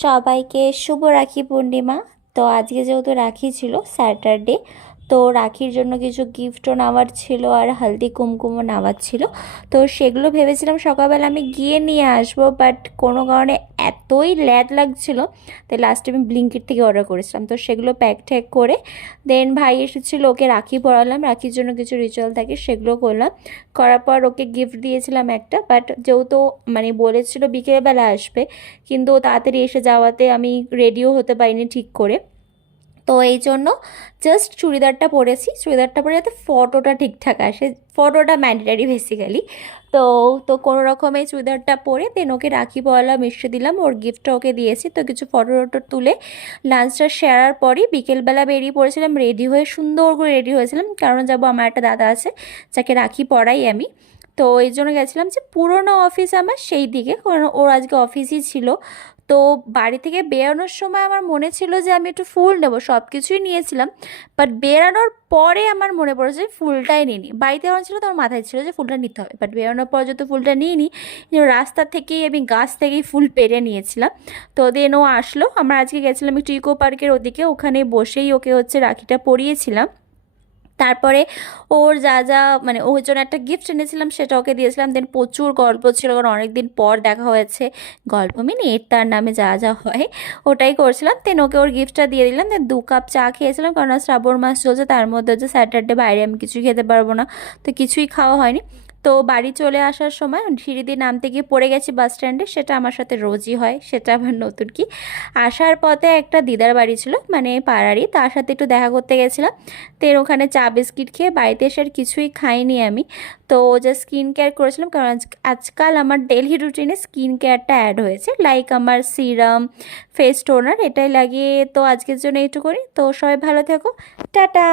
সবাইকে শুভ রাখি পূর্ণিমা। তো আজকে যেহেতু রাখি ছিল স্যাটারডে, তো রাখির জন্য কিছু গিফটও নেওয়ার ছিল আর হলদি কুমকুমও নেওয়ার ছিল। তো সেগুলো ভেবেছিলাম সকালবেলা আমি গিয়ে নিয়ে আসবো, বাট কোনো কারণে এতই ল্যাদ লাগছিল তাই লাস্টে আমি ব্লিঙ্কিট থেকে অর্ডার করেছিলাম। তো সেগুলো প্যাক ট্যাক করে দেন ভাই এসেছিলো, ওকে রাখি পরালাম, রাখির জন্য কিছু রিচুয়াল থাকে সেগুলো করলাম। করার পর ওকে গিফট দিয়েছিলাম একটা, বাট যেহেতু বলেছিল বিকেলবেলা আসবে, কিন্তু ও তাড়াতাড়ি এসে যাওয়াতে আমি রেডিও হতে পারিনি ঠিক করে। তো এই জন্য জাস্ট চুড়িদারটা পরেছি, চুড়িদারটা পরে যাতে ফটোটা ঠিকঠাক আসে, ফটোটা ম্যান্ডেটারি বেসিক্যালি। তো তো কোনো রকমে চুড়িদারটা পরে দেন ওকে রাখি পরালাম, মিষ্টি দিলাম, ওর গিফটটা ওকে দিয়েছি। তো কিছু ফটো টটো তুলে লাঞ্চটা সেরার পরই বিকেলবেলা বেরিয়ে পড়েছিলাম, রেডি হয়ে সুন্দর করে রেডি হয়েছিলাম, কারণ যাবো আমার একটা দাদা আছে যাকে রাখি পরাই আমি। তো এই জন্য গেছিলাম যে পুরোনো অফিস আমার সেই দিকে, কারণ ওর আজকে অফিসই ছিল। তো বাড়ি থেকে বেরোনোর সময় আমার মনে ছিল যে আমি একটু ফুল নেবো, সব কিছুই নিয়েছিলাম, বাট বেরানোর পরে আমার মনে পড়েছে ফুলটাই নিইনি। বাড়িতে আমার ছিল, তোমার মাথায় ছিল যে ফুলটা নিতে হবে, বাট বেরোনোর পর যত ফুলটা নিইনি, রাস্তা থেকেই আমি গাছ থেকেই ফুল পেরে নিয়েছিলাম। তো দেন ও আসলো, আমরা আজকে গেছিলাম একটু ইকো পার্কের ওদিকে, ওখানে বসেই ওকে রাখিটা পরিয়েছিলাম। তারপরে ওর যা যা ওর জন্য একটা গিফট এনেছিলাম সেটা ওকে দিয়েছিলাম। দেন প্রচুর গল্প ছিল, কারণ অনেকদিন পর দেখা হয়েছে, গল্প এর তার নামে যা যা হয় ওটাই করছিলাম। দেন ওকে ওর গিফটটা দিয়ে দিলাম। দেন 2 কাপ চা খেয়েছিলাম, কারণ শ্রাবণ মাস চলছে, তার মধ্যে হচ্ছে স্যাটারডে, বাইরে আমি কিছুই খেতে পারবো না, তো কিছুই খাওয়া হয়নি। তো বাড়ি চলে আসার সময় সিঁড়ি দিয়ে নামতে গিয়ে পড়ে গেছি বাস স্ট্যান্ডে, সেটা আমার সাথে রোজই হয়, সেটা আবার নতুন কি। আসার পথে একটা দিদার বাড়ি ছিল পাড়ারই, তার সাথে একটু দেখা করতে গেছিলাম। তো এর ওখানে চা বিস্কিট খেয়ে বাড়িতে এসে আর কিছুই খাইনি আমি। তো জাস্ট স্কিন কেয়ার করেছিলাম, কারণ আজকাল আমার ডেইলি রুটিনে স্কিন কেয়ারটা অ্যাড হয়েছে, লাইক আমার সিরাম, ফেস টোনার, এটাই লাগিয়ে। তো আজকের জন্য এইটুকুনি। তো সবাই ভালো থেকো, টাটা।